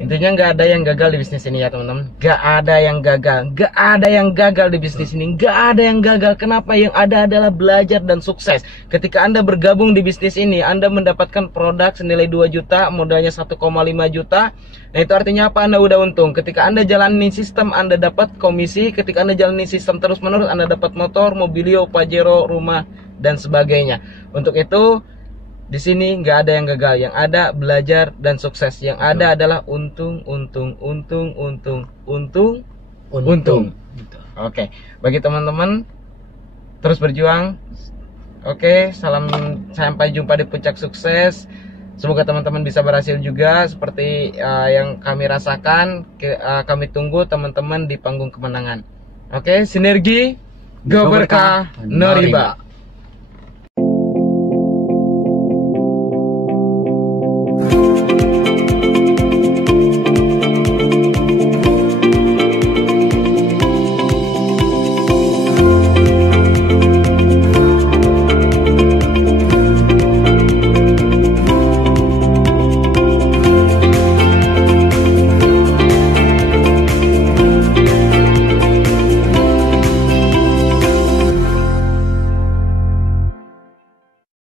Intinya nggak ada yang gagal di bisnis ini ya teman-teman. Nggak ada yang gagal, nggak ada yang gagal di bisnis ini, nggak ada yang gagal. Kenapa? Yang ada adalah belajar dan sukses. Ketika Anda bergabung di bisnis ini, Anda mendapatkan produk senilai 2 juta, modalnya 1,5 juta. Nah itu artinya apa? Anda udah untung. Ketika Anda jalani sistem, Anda dapat komisi. Ketika Anda jalani sistem terus-menerus, Anda dapat motor, mobilio, pajero, rumah, dan sebagainya. Untuk itu, di sini nggak ada yang gagal, yang ada belajar dan sukses. Yang ada adalah untung. Oke, bagi teman-teman terus berjuang. Oke, salam, sampai jumpa di puncak sukses. Semoga teman-teman bisa berhasil juga seperti yang kami rasakan. Kami tunggu teman-teman di panggung kemenangan. Oke, sinergi, go berkah, no riba.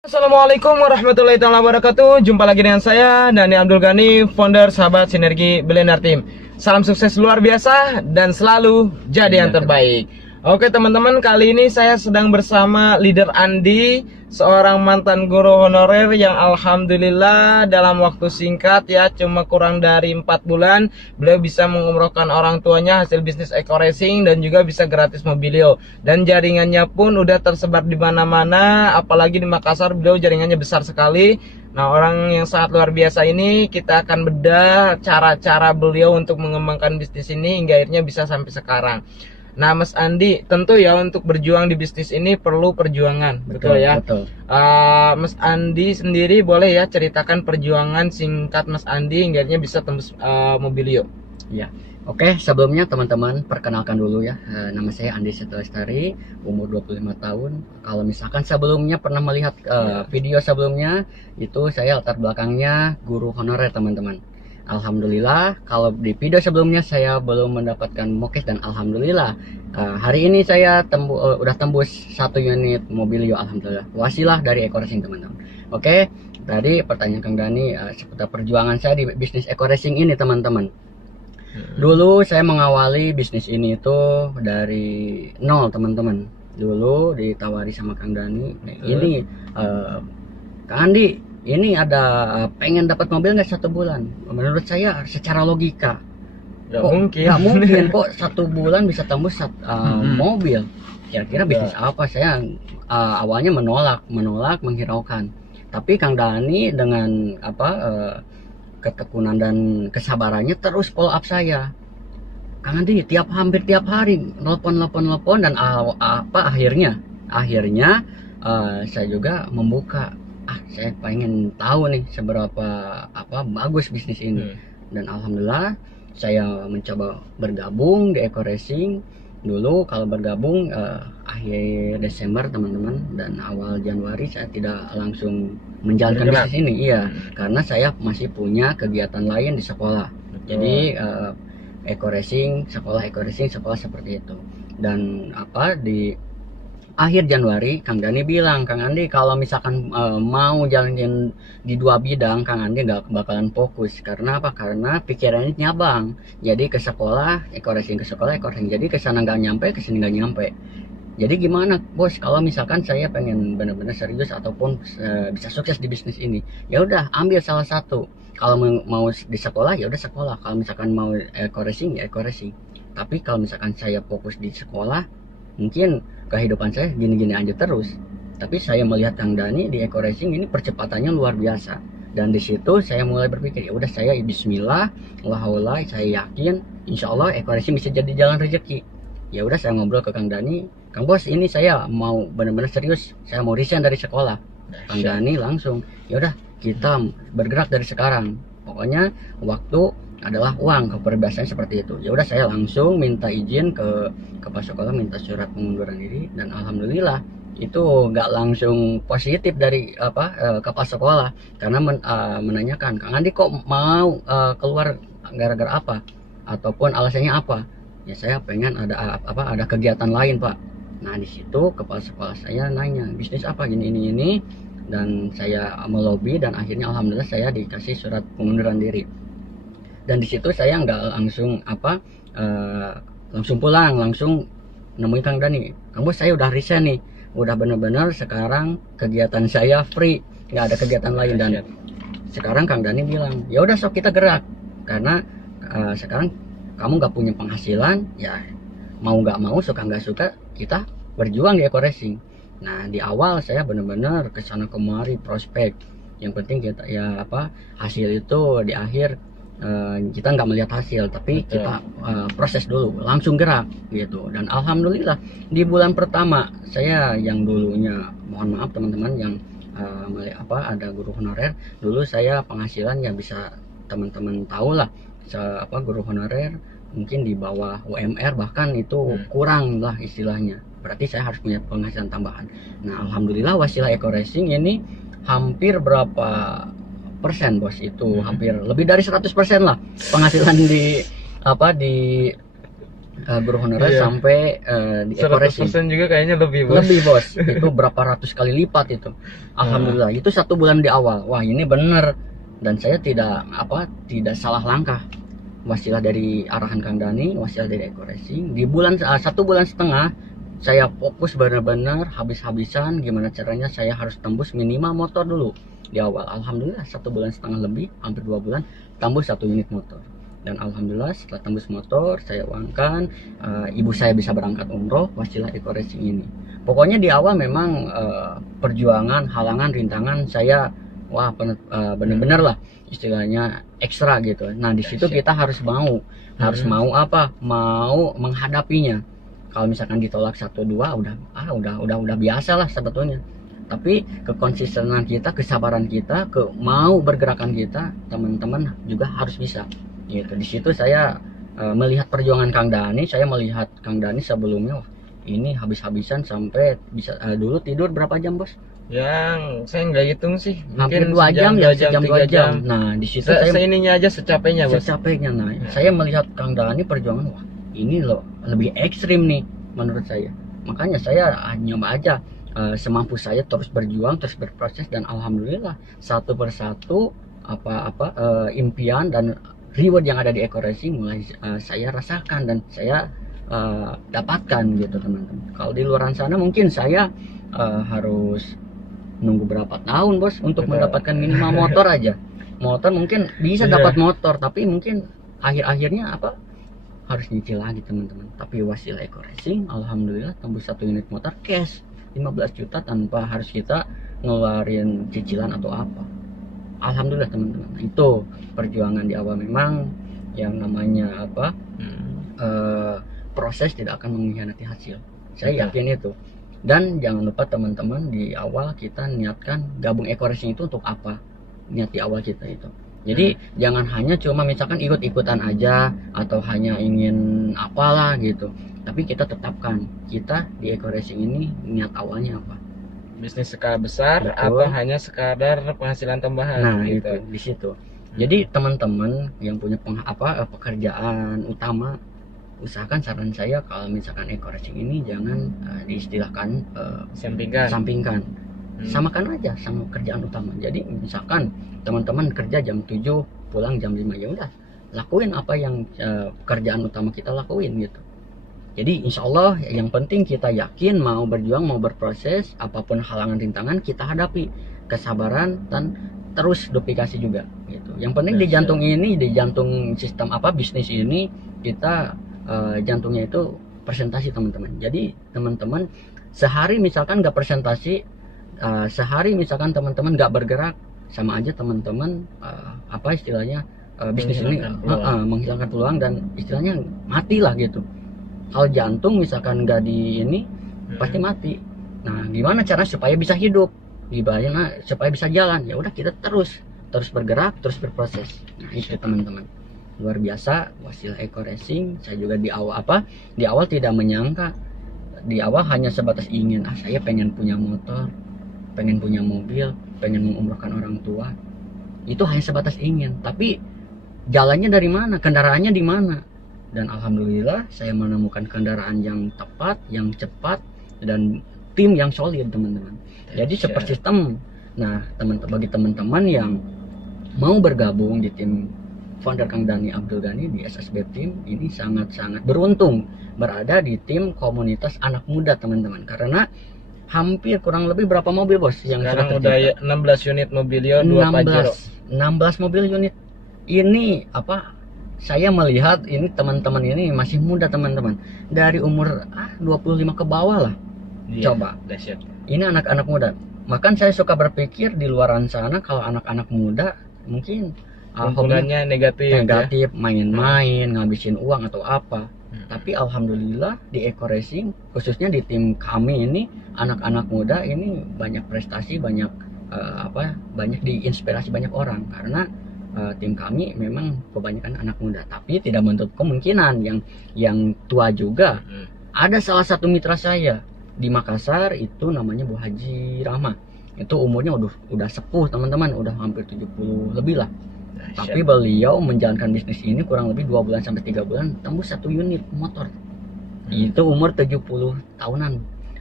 Assalamualaikum warahmatullahi wabarakatuh. Jumpa lagi dengan saya Dani Abdul Ghani, founder Sahabat Sinergi Billionaire Team. Salam sukses luar biasa dan selalu jadi yang terbaik. Oke teman-teman, kali ini saya sedang bersama leader Andi, seorang mantan guru honorer yang alhamdulillah dalam waktu singkat ya, cuma kurang dari 4 bulan, beliau bisa mengumrohkan orang tuanya hasil bisnis Eco Racing dan juga bisa gratis mobilio. Dan jaringannya pun udah tersebar di mana-mana, apalagi di Makassar beliau jaringannya besar sekali. Nah, orang yang sangat luar biasa ini kita akan bedah cara-cara beliau untuk mengembangkan bisnis ini hingga akhirnya bisa sampai sekarang. Nah, Mas Andi, tentu ya untuk berjuang di bisnis ini perlu perjuangan, betul ya? Betul. Mas Andi sendiri boleh ya ceritakan perjuangan singkat Mas Andi hingga akhirnya bisa tembus mobilio. Ya, oke. Sebelumnya teman-teman perkenalkan dulu ya. Nama saya Andi Setelestari, umur 25 tahun. Kalau misalkan sebelumnya pernah melihat video sebelumnya, itu saya latar belakangnya guru honorer teman-teman. Alhamdulillah, kalau di video sebelumnya saya belum mendapatkan mokes dan alhamdulillah hari ini saya udah tembus 1 unit mobilio, alhamdulillah. Wasilah dari Eco Racing teman-teman. Oke, tadi pertanyaan Kang Dani seputar perjuangan saya di bisnis Eco Racing ini teman-teman. Dulu saya mengawali bisnis ini itu dari nol teman-teman. Dulu ditawari sama Kang Dani, ini Kang Andi, ini ada pengen dapat mobil nggak 1 bulan? Menurut saya secara logika nggak mungkin kok 1 bulan bisa tembus mobil. Kira-kira bisnis apa? Saya awalnya menolak menghiraukan. Tapi Kang Dani dengan ketekunan dan kesabarannya terus follow up saya. Kang Andi hampir tiap hari nelpon dan akhirnya saya juga membuka. Saya pengen tahu nih seberapa bagus bisnis ini. Dan alhamdulillah saya mencoba bergabung di Eco Racing. Dulu kalau bergabung akhir Desember teman-teman, dan awal Januari saya tidak langsung menjalankan bisnis ini. Iya, karena saya masih punya kegiatan lain di sekolah. Jadi Eco Racing, sekolah seperti itu. Dan di akhir Januari Kang Dani bilang, Kang Andi kalau misalkan mau jalanin di 2 bidang, Kang Andi nggak bakalan fokus. Karena apa? Karena pikirannya nyabang. Jadi ke sekolah Eco Racing, ke sekolah Eco Racing. Jadi ke sana nggak nyampe, ke sini nggak nyampe. Jadi gimana bos kalau misalkan saya pengen benar-benar serius ataupun bisa sukses di bisnis ini? Ya udah, ambil salah satu. Kalau mau di sekolah ya udah sekolah. Kalau misalkan mau Eco Racing ya Eco Racing. Tapi kalau misalkan saya fokus di sekolah, mungkin kehidupan saya gini-gini aja terus. Tapi saya melihat Kang Dani di Eco Racing ini percepatannya luar biasa. Dan di situ saya mulai berpikir, ya udah saya bismillah, alhamdulillah, saya yakin insya Allah Eco Racing bisa jadi jalan rezeki. Ya udah saya ngobrol ke Kang Dani, Kang Bos ini saya mau benar-benar serius, saya mau resign dari sekolah. Kang Dani langsung, ya udah kita bergerak dari sekarang. Pokoknya waktu adalah uang, keperbiasaan seperti itu. Ya udah saya langsung minta izin ke kepala sekolah, minta surat pengunduran diri, dan alhamdulillah itu nggak langsung positif dari kepala sekolah, karena menanyakan, Kang Andi kok mau keluar gara-gara apa, ataupun alasannya apa. Ya saya pengen ada kegiatan lain Pak. Nah di situ kepala sekolah saya nanya, bisnis apa ini, dan saya melobi, dan akhirnya alhamdulillah saya dikasih surat pengunduran diri. Dan di situ saya nggak langsung langsung pulang, langsung nemuin Kang Dani, Kang Bos saya udah resign nih, udah bener-bener sekarang kegiatan saya free, nggak ada kegiatan lain. Dan sekarang Kang Dani bilang, ya udah sok kita gerak, karena sekarang kamu nggak punya penghasilan, ya mau nggak mau, suka nggak suka, kita berjuang di Eco Racing. Nah di awal saya bener-bener kesana kemari prospek, yang penting kita hasil itu di akhir. Kita nggak melihat hasil, tapi betul, kita proses dulu, langsung gerak gitu. Dan alhamdulillah di bulan pertama saya, yang dulunya mohon maaf teman-teman yang ada guru honorer, dulu saya penghasilan ya bisa teman-teman tahu lah, guru honorer mungkin di bawah UMR, bahkan itu kurang lah istilahnya, berarti saya harus punya penghasilan tambahan. Nah alhamdulillah wasilah Eco Racing ini hampir berapa persen Bos, itu hampir lebih dari 100% lah penghasilan di guru honorer sampai di Eco Racing. 100% juga kayaknya lebih Bos. Lebih Bos, itu berapa ratus kali lipat itu. Alhamdulillah itu 1 bulan di awal. Wah ini bener, dan saya tidak salah langkah. Wasilah dari arahan Kang Dani, wasilah dari Eco Racing. Di bulan 1 bulan setengah saya fokus benar-benar habis-habisan gimana caranya saya harus tembus minimal motor dulu. Di awal alhamdulillah 1 bulan setengah lebih, hampir 2 bulan tembus 1 unit motor. Dan alhamdulillah setelah tembus motor saya uangkan, ibu saya bisa berangkat umroh wasilah Eco Racing ini. Pokoknya di awal memang perjuangan, halangan, rintangan saya bener-bener lah istilahnya ekstra gitu. Nah di situ kita harus mau menghadapinya. Kalau misalkan ditolak 1-2 udah biasa lah sebetulnya. Tapi kekonsistenan kita, kesabaran kita, mau bergerakan kita, teman-teman juga harus bisa. Gitu. Di situ saya melihat perjuangan Kang Dani, saya melihat Kang Dani sebelumnya, ini habis-habisan sampai bisa dulu tidur berapa jam Bos? Yang saya nggak hitung sih, hampir 2 jam ya, 2 jam. Nah di situ saya ininya aja secapeknya Bos. Secapeknya. Nah saya melihat Kang Dani perjuangan, wah ini loh lebih ekstrim nih menurut saya. Makanya saya nyoba aja. Semampu saya terus berjuang, terus berproses, dan alhamdulillah satu persatu impian dan reward yang ada di Eco Racing mulai saya rasakan dan saya dapatkan gitu teman-teman. Kalau di luar sana mungkin saya harus nunggu berapa tahun Bos untuk mendapatkan minimal motor aja. Motor mungkin bisa dapat motor, tapi mungkin akhir-akhirnya harus nyicil lagi teman-teman. Tapi wasilah Eco Racing alhamdulillah tembus 1 unit motor cash 15 juta tanpa harus kita ngeluarin cicilan atau apa. Alhamdulillah teman-teman. Itu perjuangan di awal. Memang yang namanya proses tidak akan mengkhianati hasil. Saya yakin itu. Dan jangan lupa teman-teman, di awal kita niatkan gabung Eco Racing itu untuk apa? Niat di awal kita itu. Jadi jangan hanya cuma misalkan ikut-ikutan aja atau hanya ingin apalah gitu. Tapi kita tetapkan, kita di Eco Racing ini niat awalnya apa? Bisnis skala besar. Betul. Atau hanya sekadar penghasilan tambahan. Nah gitu. Itu di situ. Jadi teman-teman yang punya pekerjaan utama, usahakan, saran saya kalau misalkan Eco Racing ini jangan diistilahkan sampingkan. Samakan aja sama kerjaan utama. Jadi misalkan teman-teman kerja jam 7 pulang jam 5, ya udah lakuin apa yang kerjaan utama kita lakuin gitu. Jadi insya Allah yang penting kita yakin, mau berjuang, mau berproses, apapun halangan rintangan kita hadapi, kesabaran dan terus duplikasi juga gitu. Yang penting di jantung ini, di jantung sistem bisnis ini kita jantungnya itu presentasi teman-teman. Jadi teman-teman sehari misalkan nggak presentasi, sehari misalkan teman-teman nggak bergerak, sama aja teman-teman istilahnya bisnis ini menghilangkan peluang dan istilahnya mati lah gitu. Kalau jantung misalkan nggak di ini pasti mati. Nah gimana cara supaya bisa hidup, gimana supaya bisa jalan? Ya udah kita terus bergerak, terus berproses. Nah itu teman-teman, luar biasa wasilah Eco Racing. Saya juga di awal tidak menyangka di awal hanya sebatas ingin, saya pengen punya motor, pengen punya mobil, pengen mengumrohkan orang tua. Itu hanya sebatas ingin, tapi jalannya dari mana, kendaraannya di mana. Dan alhamdulillah saya menemukan kendaraan yang tepat, yang cepat, dan tim yang solid teman-teman. Jadi super system. Nah, bagi teman-teman yang mau bergabung di tim founder Kang Dhani Abdul Ghani di SSB Team, ini sangat-sangat beruntung berada di tim komunitas anak muda teman-teman, karena hampir kurang lebih berapa mobil bos yang sekarang udah 16 unit Mobilio, 2 Pajero. 16 mobil unit. Ini apa, saya melihat ini teman-teman ini masih muda teman-teman, dari umur 25 ke bawah lah. Coba ini anak-anak muda. Makan saya suka berpikir di luaran sana, kalau anak-anak muda mungkin kumpulannya negatif ya? Main-main, ngabisin uang atau apa. Tapi alhamdulillah di Eco Racing, khususnya di tim kami ini, anak-anak muda ini banyak prestasi, banyak banyak diinspirasi banyak orang, karena tim kami memang kebanyakan anak muda. Tapi tidak menutup kemungkinan yang tua juga. Ada salah satu mitra saya di Makassar, itu namanya Bu Haji Rahma. Itu umurnya udah sepuh teman-teman, udah hampir 70 lebih lah. Tapi beliau menjalankan bisnis ini kurang lebih 2 bulan sampai 3 bulan tembus 1 unit motor. Itu umur 70 tahunan.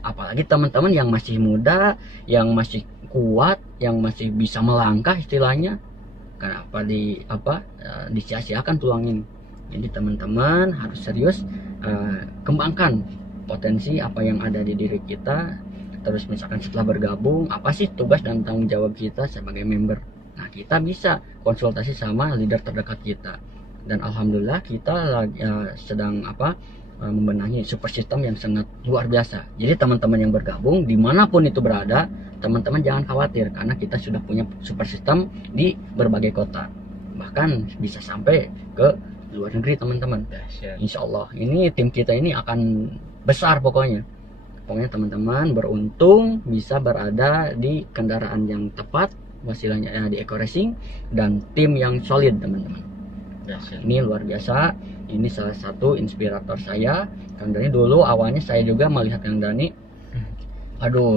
Apalagi teman-teman yang masih muda, yang masih kuat, yang masih bisa melangkah istilahnya. Kenapa disia-siakan peluang ini? Jadi teman-teman harus serius kembangkan potensi apa yang ada di diri kita. Terus misalkan setelah bergabung, apa sih tugas dan tanggung jawab kita sebagai member? Nah, kita bisa konsultasi sama leader terdekat kita. Dan alhamdulillah kita sedang membenahi super system yang sangat luar biasa. Jadi teman-teman yang bergabung dimanapun itu berada, teman-teman jangan khawatir, karena kita sudah punya super system di berbagai kota, bahkan bisa sampai ke luar negeri teman-teman. Insya Allah ini tim kita ini akan besar pokoknya teman-teman beruntung bisa berada di kendaraan yang tepat, wasilahnya di Eco Racing, dan tim yang solid teman-teman. Ini luar biasa. Ini salah satu inspirator saya, Kang Dhani. Dulu awalnya saya juga melihat Kang Dhani,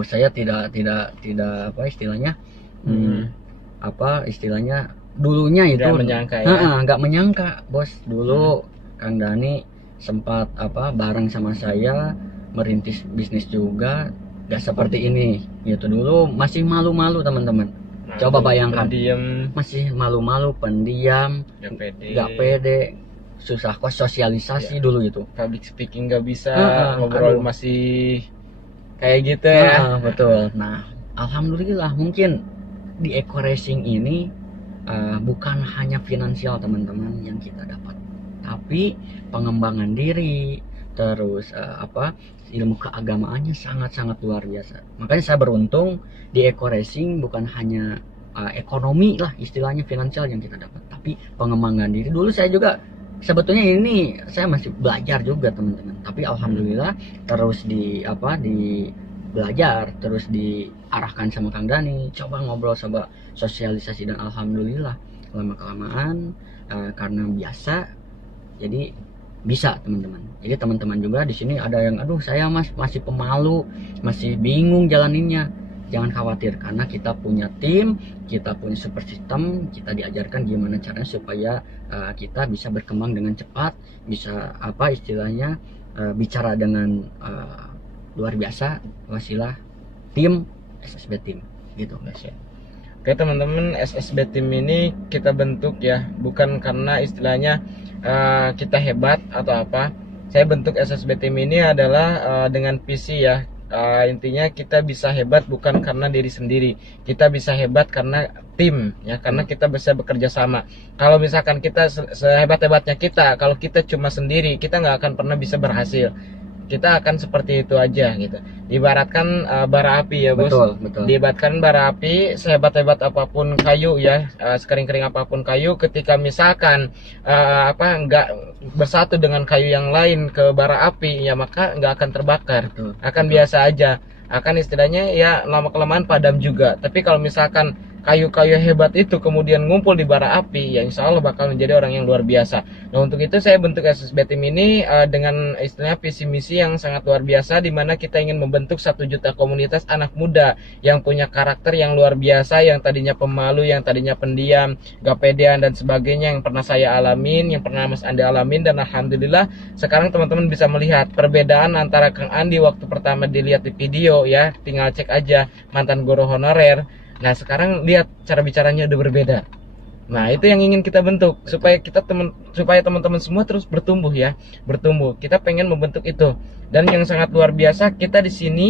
saya tidak apa istilahnya, dulunya itu nggak menyangka bos. Dulu Kang Dhani sempat bareng sama saya merintis bisnis juga, gak seperti ini gitu. Dulu masih malu-malu teman-teman. Coba bayangkan, masih malu-malu, pendiam, gak pede, susah sosialisasi dulu itu. Public speaking gak bisa, ngobrol masih kayak gitu ya. Betul. Nah, alhamdulillah mungkin di Eco Racing ini bukan hanya finansial teman-teman yang kita dapat, tapi pengembangan diri, terus ilmu keagamaannya sangat-sangat luar biasa. Makanya saya beruntung di Eco Racing bukan hanya ekonomi lah istilahnya, finansial yang kita dapat, tapi pengembangan diri. Dulu saya juga sebetulnya ini saya masih belajar juga teman-teman, tapi alhamdulillah terus belajar, terus diarahkan sama Kang Dhani, coba ngobrol, coba sosialisasi, dan alhamdulillah lama-kelamaan karena biasa jadi bisa teman-teman. Jadi teman-teman juga di sini ada yang saya masih pemalu, masih bingung jalaninnya. Jangan khawatir, karena kita punya tim, kita punya super system, kita diajarkan gimana caranya supaya kita bisa berkembang dengan cepat, bisa istilahnya bicara dengan luar biasa, wasilah tim SSB Team gitu. Oke teman-teman, SSB Team ini kita bentuk ya, bukan karena istilahnya kita hebat atau apa. Saya bentuk SSB Team ini adalah dengan visi ya. Intinya kita bisa hebat bukan karena diri sendiri, kita bisa hebat karena tim ya, karena kita bisa bekerja sama. Kalau misalkan kita sehebat-hebatnya kita, kalau kita cuma sendiri, kita nggak akan pernah bisa berhasil. Kita akan seperti itu aja gitu. Ibaratkan bara api ya bos. Betul. Diibaratkan bara api, sehebat-hebat apapun kayu ya, sekering-kering apapun kayu, ketika misalkan nggak bersatu dengan kayu yang lain ke bara api ya, maka nggak akan terbakar. Akan biasa aja. Akan istilahnya ya lama kelamaan padam juga. Tapi kalau misalkan kayu-kayu hebat itu kemudian ngumpul di bara api, ya insya Allah bakal menjadi orang yang luar biasa. Nah untuk itu saya bentuk SSB Team ini dengan istilahnya visi misi yang sangat luar biasa, di mana kita ingin membentuk 1 juta komunitas anak muda yang punya karakter yang luar biasa, yang tadinya pemalu, yang tadinya pendiam, gak pedean dan sebagainya, yang pernah saya alamin, yang pernah Mas Andi alamin, dan alhamdulillah sekarang teman-teman bisa melihat perbedaan antara Kang Andi waktu pertama dilihat di video ya, tinggal cek aja mantan guru honorer. Nah sekarang lihat cara bicaranya udah berbeda. Nah itu yang ingin kita bentuk supaya teman-teman semua terus bertumbuh ya, bertumbuh. Kita pengen membentuk itu. Dan yang sangat luar biasa, kita di sini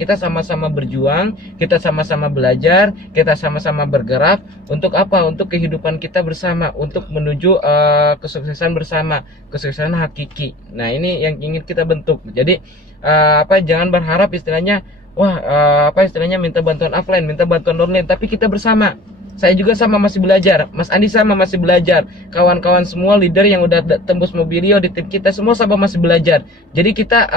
kita sama-sama berjuang, kita sama-sama belajar, kita sama-sama bergerak untuk apa? Untuk kehidupan kita bersama, untuk menuju kesuksesan bersama, kesuksesan hakiki. Nah ini yang ingin kita bentuk. Jadi jangan berharap istilahnya istilahnya minta bantuan offline, minta bantuan online, tapi kita bersama. Saya juga sama masih belajar, Mas Andi sama masih belajar, kawan-kawan semua leader yang udah tembus mobilio di tim kita semua sama masih belajar. Jadi kita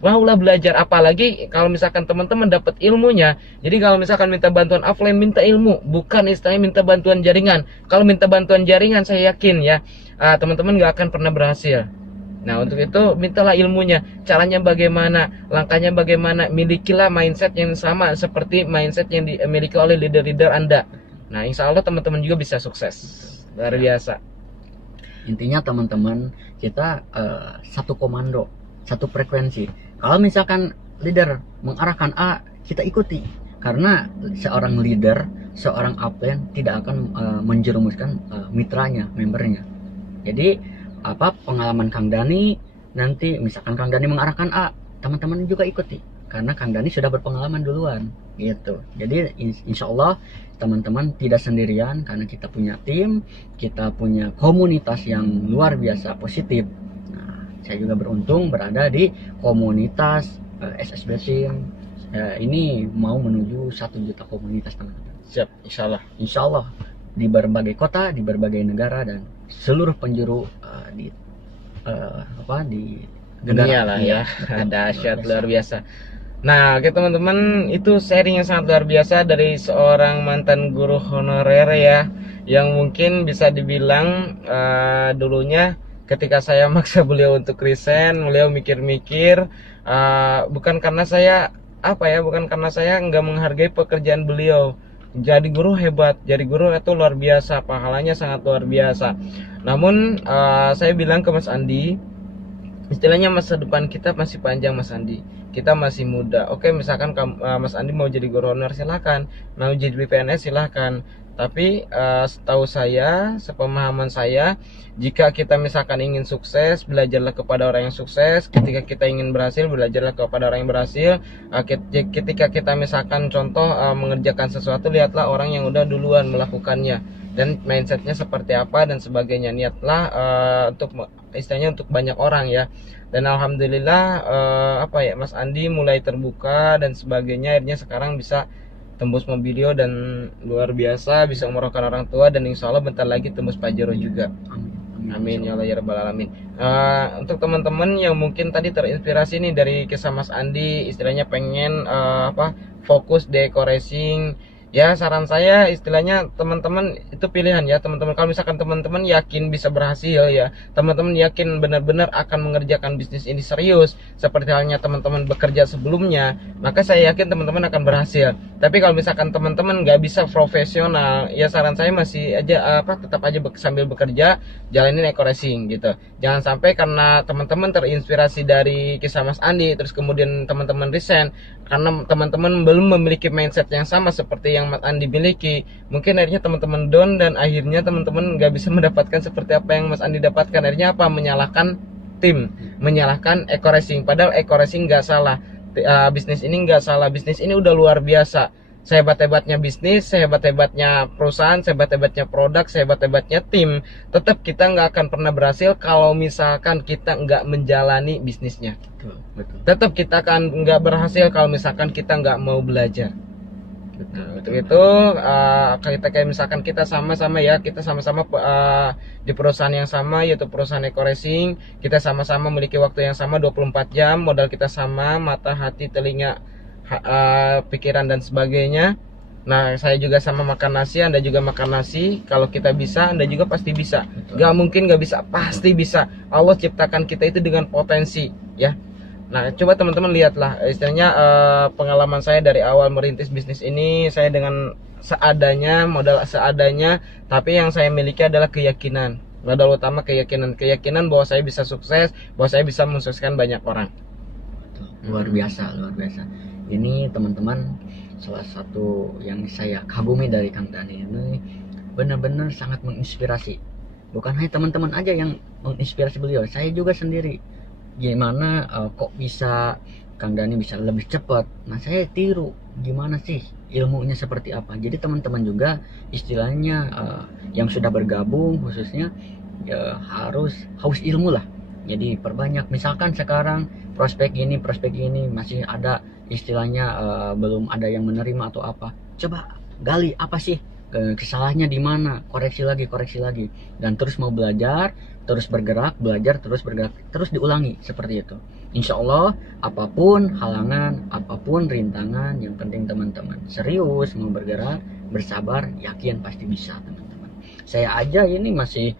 maulah belajar, apalagi kalau misalkan teman-teman dapat ilmunya. Jadi kalau misalkan minta bantuan offline, minta ilmu, bukan istilahnya minta bantuan jaringan. Kalau minta bantuan jaringan, saya yakin ya teman-teman gak akan pernah berhasil. Nah untuk itu mintalah ilmunya, caranya bagaimana, langkahnya bagaimana, milikilah mindset yang sama seperti mindset yang dimiliki oleh leader-leader Anda. Nah insya Allah teman-teman juga bisa sukses, luar biasa. Intinya teman-teman kita satu komando, satu frekuensi. Kalau misalkan leader mengarahkan A, kita ikuti, karena seorang leader, seorang upline tidak akan menjerumuskan mitranya, membernya. Jadi pengalaman Kang Dani, nanti misalkan Kang Dani mengarahkan A, teman-teman juga ikuti, karena Kang Dani sudah berpengalaman duluan gitu. Jadi insya Allah teman-teman tidak sendirian, karena kita punya tim, kita punya komunitas yang luar biasa positif. Nah, saya juga beruntung berada di komunitas SSB Team. Ini mau menuju 1 juta komunitas teman-teman. Siap, insya Allah di berbagai kota, di berbagai negara, dan seluruh penjuru di dunia lah ya. Dahsyat, luar biasa. Nah oke teman-teman, itu sharing yang sangat luar biasa dari seorang mantan guru honorer ya, yang mungkin bisa dibilang dulunya ketika saya maksa beliau untuk resign, beliau mikir-mikir, bukan karena saya bukan karena saya nggak menghargai pekerjaan beliau. Jadi guru hebat, jadi guru itu luar biasa, pahalanya sangat luar biasa. Namun saya bilang ke Mas Andi, istilahnya masa depan kita masih panjang Mas Andi, kita masih muda. Oke misalkan Mas Andi mau jadi guru honorer silahkan, mau jadi PNS silahkan. Tapi setahu saya, sepemahaman saya, jika kita misalkan ingin sukses, belajarlah kepada orang yang sukses. Ketika kita ingin berhasil, belajarlah kepada orang yang berhasil. Ketika kita misalkan contoh mengerjakan sesuatu, lihatlah orang yang udah duluan melakukannya dan mindsetnya seperti apa dan sebagainya. Niatlah untuk istilahnya untuk banyak orang ya. Dan alhamdulillah Mas Andi mulai terbuka dan sebagainya, akhirnya sekarang bisa tembus mobilio dan luar biasa, bisa umrohkan orang tua, dan insya Allah bentar lagi tembus Pajero juga. Amin ya Allah ya Rabbal Alamin. Untuk teman-teman yang mungkin tadi terinspirasi nih dari kisah Mas Andi, istilahnya pengen fokus decorating, ya saran saya istilahnya teman-teman itu pilihan ya teman-teman. Kalau misalkan teman-teman yakin bisa berhasil ya, teman-teman yakin benar-benar akan mengerjakan bisnis ini serius seperti halnya teman-teman bekerja sebelumnya, maka saya yakin teman-teman akan berhasil. Tapi kalau misalkan teman-teman nggak bisa profesional, ya saran saya masih aja tetap aja sambil bekerja jalanin decorating gitu. Jangan sampai karena teman-teman terinspirasi dari kisah Mas Andi terus kemudian teman-teman resign karena teman-teman belum memiliki mindset yang sama seperti yang Mas Andi miliki. Mungkin akhirnya teman-teman down dan akhirnya teman-teman nggak bisa mendapatkan seperti apa yang Mas Andi dapatkan. Akhirnya menyalahkan tim, menyalahkan decorating. Padahal decorating nggak salah, bisnis ini nggak salah, bisnis ini udah luar biasa. Sehebat-hebatnya bisnis, sehebat-hebatnya perusahaan, sehebat-hebatnya produk, sehebat-hebatnya tim, tetap kita nggak akan pernah berhasil kalau misalkan kita nggak menjalani bisnisnya. Betul. Tetap kita akan nggak berhasil kalau misalkan kita nggak mau belajar. Nah, untuk itu kita kayak misalkan kita sama-sama ya, kita sama-sama di perusahaan yang sama, yaitu perusahaan decorating. Kita sama-sama memiliki waktu yang sama 24 jam, modal kita sama, mata, hati, telinga, pikiran dan sebagainya. Nah, saya juga sama makan nasi, Anda juga makan nasi. Kalau kita bisa, Anda juga pasti bisa. Gak mungkin gak bisa, pasti bisa. Allah ciptakan kita itu dengan potensi, ya. Nah, coba teman-teman lihatlah, istilahnya pengalaman saya dari awal merintis bisnis ini, saya dengan seadanya, modal seadanya, tapi yang saya miliki adalah keyakinan. Modal utama keyakinan bahwa saya bisa sukses, bahwa saya bisa mensukseskan banyak orang. Luar biasa, luar biasa. Ini teman-teman, salah satu yang saya kagumi dari Kang Dani ini benar-benar sangat menginspirasi. Bukan hanya teman-teman aja yang menginspirasi beliau, saya juga sendiri. Gimana kok bisa Kang Dani bisa lebih cepat? Nah, saya tiru gimana sih ilmunya seperti apa. Jadi teman-teman juga istilahnya yang sudah bergabung khususnya harus haus ilmu lah. Jadi perbanyak, misalkan sekarang prospek ini masih ada istilahnya belum ada yang menerima atau apa, coba gali apa sih kesalahannya di mana, koreksi lagi dan terus mau belajar, terus bergerak, belajar terus bergerak, terus diulangi seperti itu. Insya Allah apapun halangan, apapun rintangan, yang penting teman-teman serius mau bergerak, bersabar, yakin pasti bisa teman-teman. Saya aja ini masih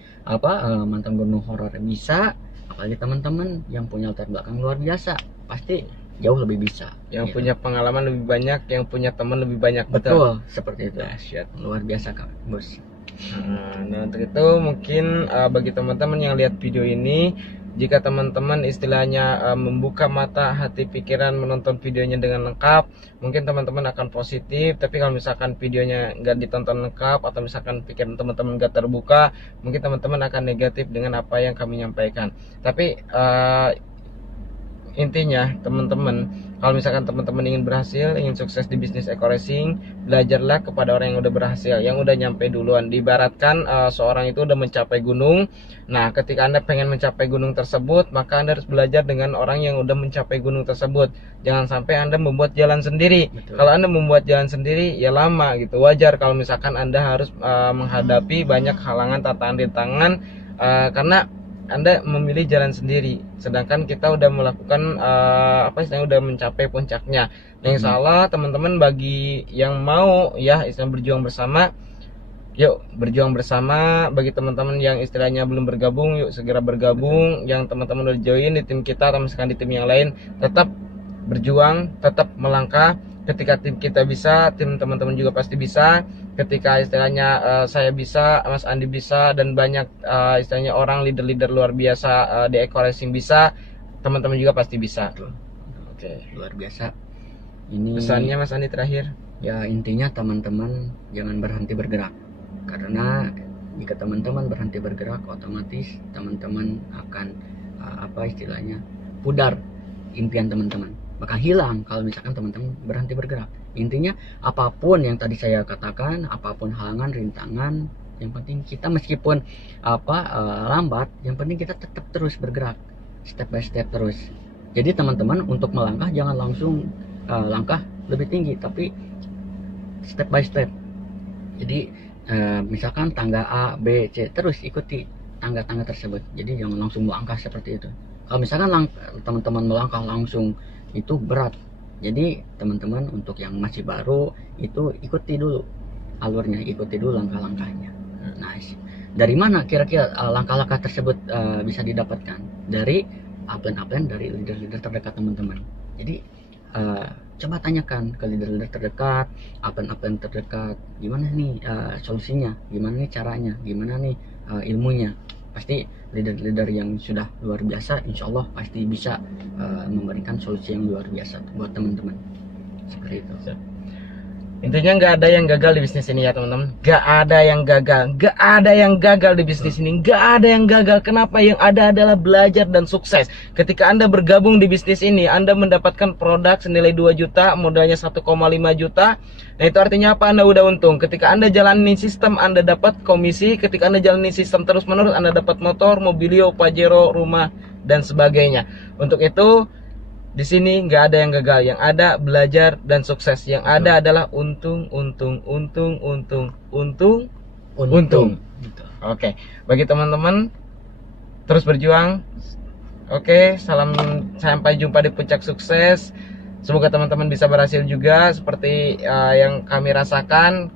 mantan gunung horor bisa, apalagi teman-teman yang punya latar belakang luar biasa pasti jauh lebih bisa, yang gitu. punya pengalaman lebih banyak, yang punya teman lebih banyak. Betul, seperti itu. Dahsyat. Luar biasa Kak Bos. Nah, untuk itu mungkin bagi teman-teman yang lihat video ini, jika teman-teman istilahnya membuka mata, hati, pikiran, menonton videonya dengan lengkap, mungkin teman-teman akan positif. Tapi kalau misalkan videonya nggak ditonton lengkap, atau misalkan pikiran teman-teman nggak terbuka, mungkin teman-teman akan negatif dengan apa yang kami nyampaikan. Tapi intinya teman-teman, kalau misalkan teman-teman ingin berhasil, ingin sukses di bisnis eco racing, belajarlah kepada orang yang udah berhasil, yang udah nyampe duluan. Diibaratkan seorang itu udah mencapai gunung. Nah, ketika Anda pengen mencapai gunung tersebut, maka Anda harus belajar dengan orang yang udah mencapai gunung tersebut. Jangan sampai Anda membuat jalan sendiri. Betul. Kalau Anda membuat jalan sendiri, ya lama gitu. Wajar kalau misalkan Anda harus menghadapi banyak halangan, tantangan, rintangan, karena Anda memilih jalan sendiri, sedangkan kita udah melakukan istilahnya udah mencapai puncaknya. Nah, insya Allah teman-teman bagi yang mau ya istilahnya berjuang bersama, yuk berjuang bersama. Bagi teman-teman yang istilahnya belum bergabung, yuk segera bergabung. Yang teman-teman udah join di tim kita atau misalkan di tim yang lain, tetap berjuang, tetap melangkah. Ketika tim kita bisa, tim teman-teman juga pasti bisa. Ketika istilahnya saya bisa, Mas Andi bisa, dan banyak istilahnya orang leader-leader luar biasa di eco racing bisa, teman-teman juga pasti bisa. Oke. Luar biasa. Ini Pesannya Mas Andi terakhir. ya intinya teman-teman jangan berhenti bergerak, karena jika teman-teman berhenti bergerak, otomatis teman-teman akan istilahnya pudar impian teman-teman, bakal hilang kalau misalkan teman-teman berhenti bergerak. Intinya apapun yang tadi saya katakan, apapun halangan, rintangan, yang penting kita meskipun lambat, yang penting kita tetap terus bergerak step by step terus. Jadi teman-teman untuk melangkah jangan langsung langkah lebih tinggi, tapi step by step. Jadi misalkan tangga A, B, C, terus ikuti tangga-tangga tersebut. Jadi jangan langsung melangkah seperti itu. Kalau misalkan teman-teman melangkah langsung, itu berat. Jadi teman-teman untuk yang masih baru itu ikuti dulu alurnya, ikuti dulu langkah-langkahnya. Nice. Dari mana kira-kira langkah-langkah tersebut bisa didapatkan? Dari upline dari leader-leader terdekat teman-teman. Jadi coba tanyakan ke leader-leader terdekat, upline terdekat, gimana nih solusinya, gimana nih caranya, gimana nih ilmunya. Pasti leader-leader yang sudah luar biasa, insya Allah pasti bisa memberikan solusi yang luar biasa buat teman-teman. Seperti itu. Intinya nggak ada yang gagal di bisnis ini ya teman-teman. Nggak ada yang gagal, nggak ada yang gagal di bisnis ini, nggak ada yang gagal. Kenapa? Yang ada adalah belajar dan sukses. Ketika Anda bergabung di bisnis ini, Anda mendapatkan produk senilai 2 juta, modalnya 1,5 juta. Nah, itu artinya apa? Anda udah untung. Ketika Anda jalani sistem, Anda dapat komisi. Ketika Anda jalani sistem terus-menerus, Anda dapat motor, mobilio, pajero, rumah, dan sebagainya. Untuk itu, di sini nggak ada yang gagal, yang ada belajar dan sukses. Yang ada adalah untung. Oke, bagi teman-teman terus berjuang. Oke, salam, sampai jumpa di puncak sukses. Semoga teman-teman bisa berhasil juga seperti yang kami rasakan.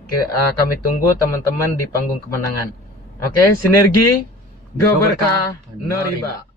Kami tunggu teman-teman di panggung kemenangan. Oke, sinergi, go berkah, no riba.